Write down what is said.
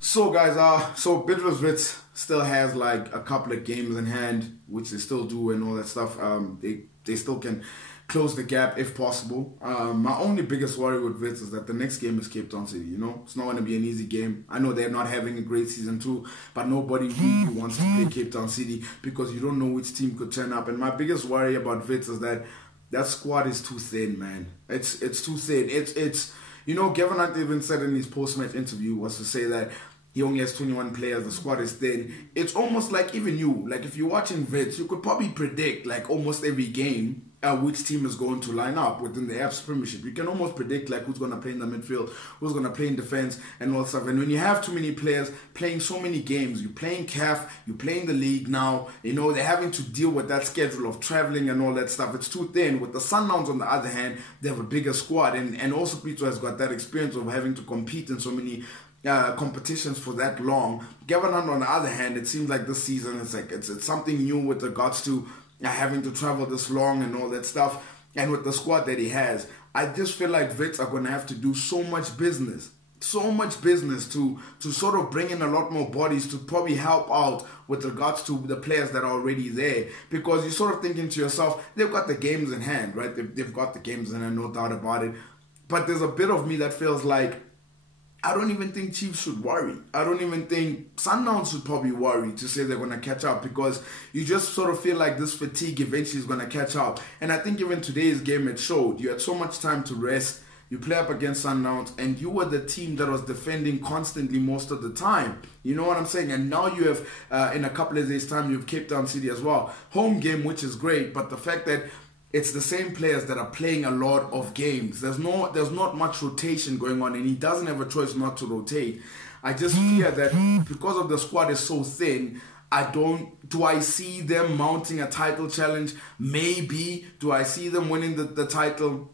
So guys, so Bidvest Wits still has like a couple of games in hand, which they still do and all that stuff. They still can close the gap if possible. My only biggest worry with Wits is that the next game is Cape Town City. You know, it's not going to be an easy game. I know they're not having a great season too, but nobody really wants to play Cape Town City because you don't know which team could turn up. And my biggest worry about Wits is that squad is too thin, man. It's too thin. It's you know, Gavin Hunt even said in his post-match interview was to say that he only has 21 players, the squad is thin. It's almost like even you, like if you're watching Wits, you could probably predict like almost every game which team is going to line up within the AF's Premiership. You can almost predict like who's going to play in the midfield, who's going to play in defense and all that stuff. And when you have too many players playing so many games, you're playing CAF, you're playing the league now, you know, they're having to deal with that schedule of traveling and all that stuff. It's too thin. With the Sundowns on the other hand, they have a bigger squad. And also Peter has got that experience of having to compete in so many competitions for that long. Gavin Hunt, on the other hand, it seems like this season it's something new with regards to having to travel this long and all that stuff. And with the squad that he has, I just feel like Wits are going to have to do so much business to sort of bring in a lot more bodies to probably help out with regards to the players that are already there, because you're sort of thinking to yourself, they've got the games in hand, right? They've got the games in hand, no doubt about it. But there's a bit of me that feels like I don't even think Chiefs should worry. I don't even think Sundowns should probably worry to say they're going to catch up, because you just sort of feel like this fatigue eventually is going to catch up. And I think even today's game, it showed. You had so much time to rest. You play up against Sundowns, and you were the team that was defending constantly most of the time. You know what I'm saying? And now you have, in a couple of days' time, you have Cape Town City as well. Home game, which is great, but the fact that it's the same players that are playing a lot of games. There's not much rotation going on, and he doesn't have a choice not to rotate. I just fear that because of the squad is so thin, do I see them mounting a title challenge? Maybe. Do I see them winning the title?